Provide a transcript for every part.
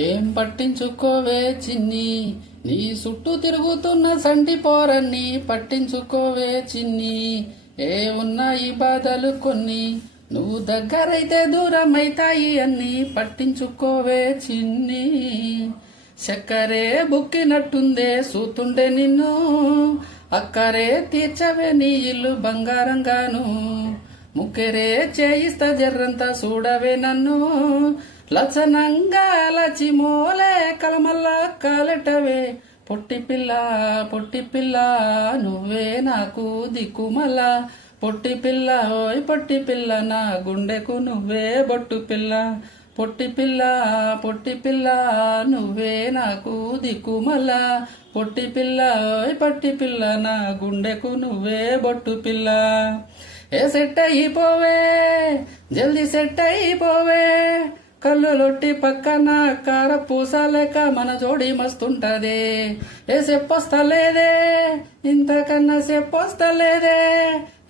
ఏం పట్టించుకోవే చిన్ని, నీ చుట్టూ తిరుగుతున్న సంటి పోరన్ని పట్టించుకోవే చిన్ని. ఏ ఉన్నాయి బాధలు కొన్ని, నువ్వు దగ్గరైతే దూరమైతాయి అన్ని పట్టించుకోవే చిన్ని. చక్కరే బుక్కినట్టుందే సూతుండే నిన్ను, అక్కరే తీర్చవే నీ ఇల్లు బంగారంగాను. ముక్కెరే చేయిస్తా జర్రంతా చూడవే నన్ను, లచనంగా లచిమోలే కలమల్లా కాలెటవే. పొట్టి పిల్ల పొట్టి పిల్ల నువ్వే నాకు దిక్కుమల్ల, పొట్టి పిల్ల ఓయ్ పొట్టి పిల్ల నా గుండెకు నువ్వే బొట్టు పిల్ల. పొట్టి పిల్ల పొట్టి పిల్ల నువ్వే నాకు దిక్కుమల్ల, పొట్టి పిల్ల ఓయ్ పొట్టి పిల్ల నా గుండెకు నువ్వే బొట్టు పిల్ల. ఏ సెట్ అయిపోవే జల్దీ సెట్ అయిపోవే, కళ్ళు లొట్టి పక్కన కార పూసలేక మన జోడి మస్తుంటదే. ఏ చెప్పొస్తలేదే ఇంతకన్నా చెప్పొస్తలేదే,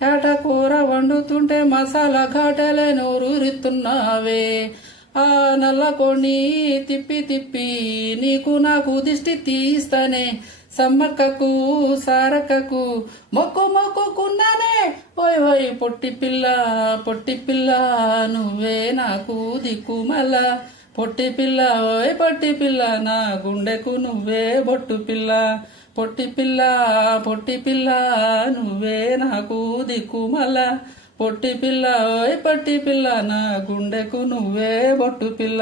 ఏట కూర వండుతుంటే మసాలా ఘాటలే నోరూరిస్తున్నావే. ఆ నల్లకోణి తిప్పి తిప్పి నీకు నాకు దిష్టి తీస్తానే, సమ్మక్కకు సారక్కకు మొక్కు మొక్కుకున్నానే. ఓయ్ ఓయ్ పొట్టి పిల్ల పొట్టి పిల్ల నువ్వే నాకు దిక్కుమల్ల, పొట్టి పిల్ల ఓయ్ పొట్టి పిల్ల నా గుండెకు నువ్వే బొట్టు పిల్ల. పొట్టి పిల్ల పొట్టి పిల్ల నువ్వే నాకు దిక్కుమల్ల, పొట్టి పిల్ల ఓయ్ పొట్టి పిల్ల నా గుండెకు నువ్వే బొట్టు పిల్ల.